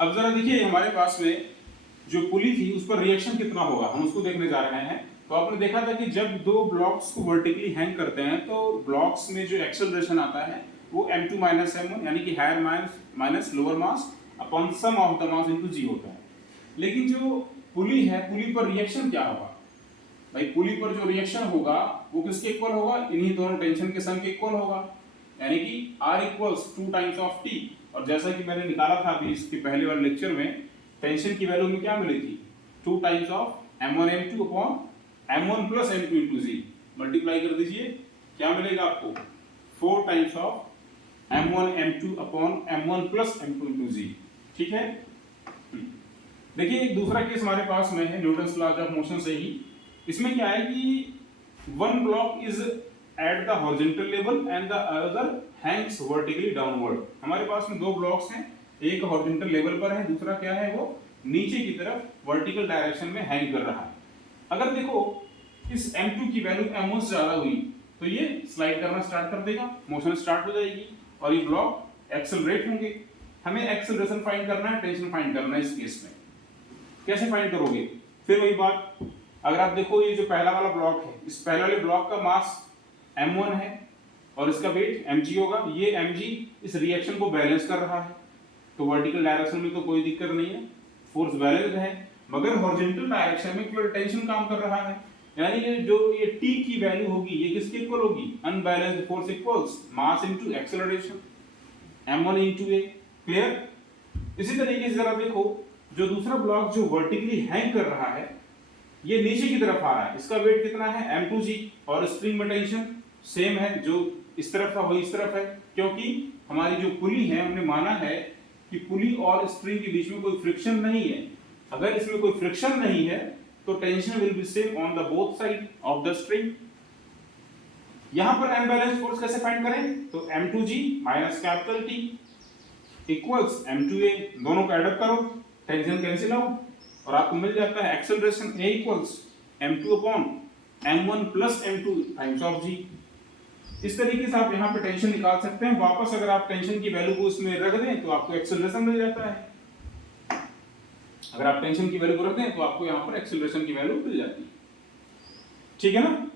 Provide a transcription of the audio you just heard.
अब जरा देखिए हमारे पास में जो पुली थी उस पर रिएक्शन कितना होगा, हम उसको देखने जा रहे हैं। तो आपने देखा था कि जब दो ब्लॉक्स को वर्टिकली हैंग करते हैं तो ब्लॉक्स में जो एक्सेलरेशन आता है वो m2 माइनस m1 यानी कि higher mass minus lower mass upon sum of the mass into g होता है। लेकिन जो पुली है, पुली पर रिएक्शन क्या होगा भाई? पुली पर जो रिएक्शन होगा वो किसके इक्वल होगा? इन्हीं दोनों टेंशन के सम के इक्वल होगा, यानी कि R equals 2 times of T। और जैसा कि मैंने निकाला था अभी इसके पहले वाले लेक्चर में, टेंशन की वैल्यू में क्या मिली थी? 2 times of m1 m2 upon m1 plus m2 into g. Multiply कर दीजिए, क्या मिलेगा आपको? 4 times of m1 m2 upon m1 plus m2 into g. ठीक है। देखिए एक दूसरा केस हमारे पास में है न्यूटन्स लॉ ऑफ मोशन से ही। इसमें क्या है कि one block is at the horizontal level and the other Hanks vertically downward. हमारे पास में दो ब्लॉक्स हैं, एक हॉरिजॉन्टल लेवल पर है, दूसरा क्या है वो नीचे की तरफ वर्टिकल डायरेक्शन में हैंग कर रहा है। अगर देखो इस m2 की वैल्यू m1 से ज्यादा हुई तो ये स्लाइड करना स्टार्ट कर देगा, मोशन स्टार्ट हो जाएगी और ये ब्लॉक एक्सेलरेट होंगे। हमें एक्सेलरेशन फाइंड करना है, टेंशन फाइंड करना है। इस केस में कैसे फाइंड करोगे? फिर वही बात, अगर आप देखो ये जो पहला वाला ब्लॉक है, इस पहले वाले ब्लॉक का मास m1 है और इसका वेट mg होगा। ये mg इस रिएक्शन को बैलेंस कर रहा है, तो वर्टिकल डायरेक्शन में तो कोई दिक्कत नहीं है, फोर्स बैलेंस्ड है। मगर हॉरिजॉन्टल डायरेक्शन में केवल टेंशन काम कर रहा है, यानी कि जो ये t की वैल्यू होगी ये किसके इक्वल होगी? Unbalanced force equals mass into acceleration m1 into a। Clear? इसी तरीके से जरा देखो जो दूसरा ब्लॉक जो वर्टिकली हैंग कर रहा है ये नीचे की तरफ आ रहा है, इसका वेट कितना है? m2g और स्प्रिंग में टेंशन सेम है, जो इस तरफ था वही इस तरफ है, क्योंकि हमारी जो पुली है हमने माना है कि पुली और स्प्रिंग के बीच में कोई फ्रिक्शन नहीं है। अगर इसमें कोई फ्रिक्शन नहीं है तो tension will be same on the both side of the string. यहां पर अनबैलेंस्ड फोर्स कैसे फाइंड करें? तो m2g minus capital T equals m2a, दोनों को ऐड अप करो, टेंशन कैंसिल आउट और आपको मिल जाता है acceleration a equals m2 upon m1 plus m2 times of g। इस तरीके से आप यहाँ पे टेंशन निकाल सकते हैं। वापस अगर आप टेंशन की वैल्यू को इसमें रख दें तो आपको एक्सेलरेशन मिल जाता है। अगर आप टेंशन की वैल्यू को रख दें तो आपको यहाँ पर एक्सेलरेशन की वैल्यू मिल जाती है। ठीक है ना?